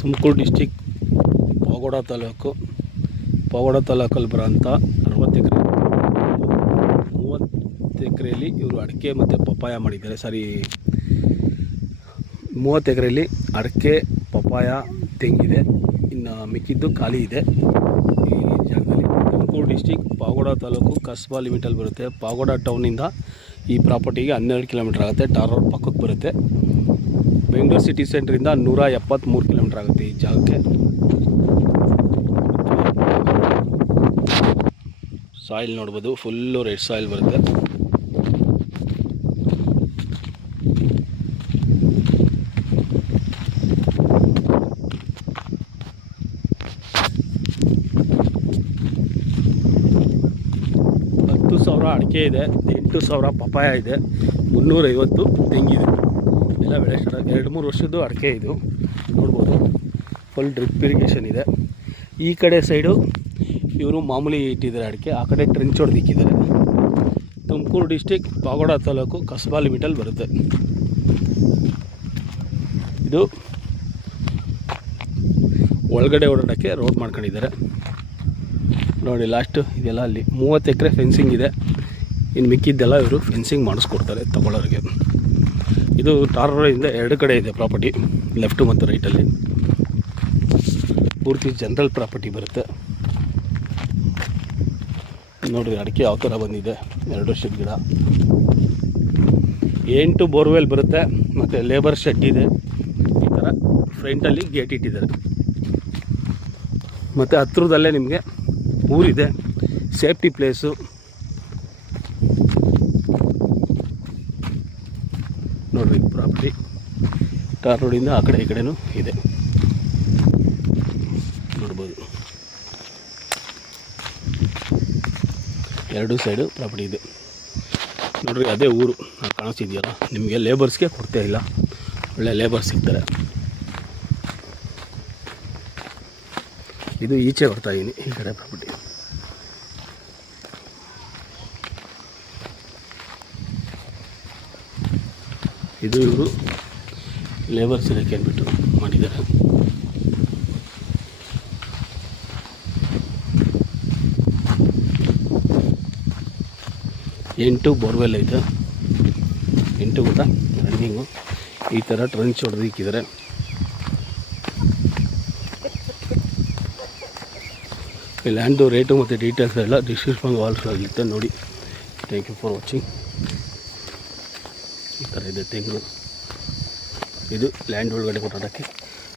Tumakuru district Pavagada ತಾಲೂಕಲ್ಲಿ ಬರೋಂಥ 60 ಎಕರೆ 30 ಎಕರೆಯಲ್ಲಿ ಇವರು ಅಡಿಕೆ ಮತ್ತು ಪಪ್ಪಾಯ ಮಾಡಿದ್ದಾರೆ. 30 ಎಕರೆಯಲ್ಲಿ ಅಡಿಕೆ, ಪಪ್ಪಾಯ, ತೆಂಗಿದೆ. ಇನ್ನು ಮಿಕ್ಕಿದ್ದು ಖಾಲಿ ಇದೆ ಈ ಜಾಗದಲ್ಲಿ. ತುಮಕೂರು ಡಿಸ್ಟಿಕ್ ಪಾವಗಡ ತಾಲೂಕು ಕಸ್ಬಾ ಲಿಮಿಟಲ್ಲಿ ಬರುತ್ತೆ. ಪಾವಗಡ ಟೌನಿಂದ ಈ ಪ್ರಾಪರ್ಟಿಗೆ 12 ಕಿಲೋಮೀಟ್ರ್ ಆಗುತ್ತೆ. ಟಾರ್ ರೋಡ್ ಪಕ್ಕಕ್ಕೆ ಬರುತ್ತೆ. ಬೆಂಗಳೂರು ಸಿಟಿ ಸೆಂಟ್ರಿಂದ 173 ಕಿಲೋಮೀಟ್ರ್ ಆಗುತ್ತೆ ಈ ಜಾಗಕ್ಕೆ. ಸಾಯಿಲ್ ನೋಡ್ಬೋದು, ಫುಲ್ಲು ರೆಡ್ ಸಾಯಿಲ್ ಬರುತ್ತೆ. ಅಡಿಕೆ ಇದೆ, 8,000 ಪಪ್ಪಾಯ ಇದೆ, 350 ತೆಂಗಿದೆ. ಎಲ್ಲ ಬೆಳೆ ಸ್ಟಾರ್ಟ್ 2-3 ವರ್ಷದ್ದು ಅಡಿಕೆ ಇದು ನೋಡ್ಬೋದು. ಫುಲ್ ಡ್ರಿಪ್ ಇರಿಗೇಷನ್ ಇದೆ. ಈ ಕಡೆ ಸೈಡು ಇವರು ಮಾಮೂಲಿ ಇಟ್ಟಿದ್ದಾರೆ ಅಡಿಕೆ, ಆ ಕಡೆ ಟ್ರೆಂಚ್ ಹೊಡೆದಿಕ್ಕಿದ್ದಾರೆ. ತುಮಕೂರು ಡಿಸ್ಟಿಕ್ ಪಾವಗಡ ತಾಲೂಕು ಕಸ್ಬಾ ಲಿಮಿಟಲ್ಲಿ ಬರುತ್ತೆ. ಇದು ಒಳಗಡೆ ಓಡಾಡೋಕ್ಕೆ ರೋಡ್ ಮಾಡ್ಕೊಂಡಿದ್ದಾರೆ ನೋಡಿ. ಲಾಸ್ಟು ಇದೆಲ್ಲ ಅಲ್ಲಿ 30 ಎಕರೆ ಫೆನ್ಸಿಂಗ್ ಇದೆ. ಇನ್ನು ಮಿಕ್ಕಿದ್ದೆಲ್ಲ ಇವರು ಫೆನ್ಸಿಂಗ್ ಮಾಡಿಸ್ಕೊಡ್ತಾರೆ ತಗೊಳ್ಳೋರಿಗೆ. ಇದು ಟಾರ್ ರೋಡಿಂದ 2 ಕಡೆ ಇದೆ ಪ್ರಾಪರ್ಟಿ, ಲೆಫ್ಟು ಮತ್ತು ರೈಟಲ್ಲಿ. ಪೂರ್ತಿ ಜನರಲ್ ಪ್ರಾಪರ್ಟಿ ಬರುತ್ತೆ ನೋಡಿ. ಅಡಿಕೆ ಯಾವ ಥರ ಬಂದಿದೆ, 2 ವರ್ಷದ ಗಿಡ. 8 ಬೋರ್ವೆಲ್ ಬರುತ್ತೆ ಮತ್ತು ಲೇಬರ್ ಶೆಡ್ ಇದೆ. ಈ ಥರ ಫ್ರಂಟಲ್ಲಿ ಗೇಟ್ ಇಟ್ಟಿದ್ದಾರೆ. ಮತ್ತು ಹತ್ರದಲ್ಲೇ ನಿಮಗೆ ಊರಿದೆ, ಸೇಫ್ಟಿ ಪ್ಲೇಸು. ನೋಡ್ರಿ ಪ್ರಾಪರ್ಟಿ ಟಾರ್ ರೋಡಿಂದ ಆ ಕಡೆ ಈ ಕಡೆನೂ ಇದೆ ನೋಡ್ಬೋದು. 2 ಸೈಡು ಪ್ರಾಪರ್ಟಿ ಇದೆ ನೋಡ್ರಿ. ಅದೇ ಊರು ಕಾಣಿಸ್ತಿದೆಯಲ್ಲ ನಿಮಗೆ. ಲೇಬರ್ಸ್ಗೆ ಕೊಡ್ತಾ ಇಲ್ಲ, ಒಳ್ಳೆ ಲೇಬರ್ಸ್ ಸಿಗ್ತಾರೆ. ಇದು ಈಚೆ ಬರ್ತಾಯಿದ್ದೀನಿ, ಈ ಕಡೆ ಪ್ರಾಪರ್ಟಿ. ಇದು ಇವರು ಲೇಬರ್ಸ್ ಇದಕ್ಕೆ ಅಂದ್ಬಿಟ್ಟು ಮಾಡಿದ್ದಾರೆ. ಎಂಟು ಬೋರ್ವೆಲ್ ಐತೆ, 8 ಕೂಡ ರನ್ನಿಂಗು. ಈ ಥರ ಟ್ರೆಂಚ್ ಹೊಡೆದಿಕ್ಕಿದ್ದಾರೆ. ಈ ಲ್ಯಾಂಡು ರೇಟು ಮತ್ತು ಡೀಟೇಲ್ಸ್ ಎಲ್ಲ ಡಿಸ್ಕ್ರಿಪ್ಷನ್ ಆಲ್ಸೋ ಆಗುತ್ತೆ ನೋಡಿ. Thank you for watching. ಈ ಥರ ಇದೆ ತೆಂಗು. ಇದು ಲ್ಯಾಂಡ್ ಒಳಗಡೆ ಕೊಡೋಕ್ಕೆ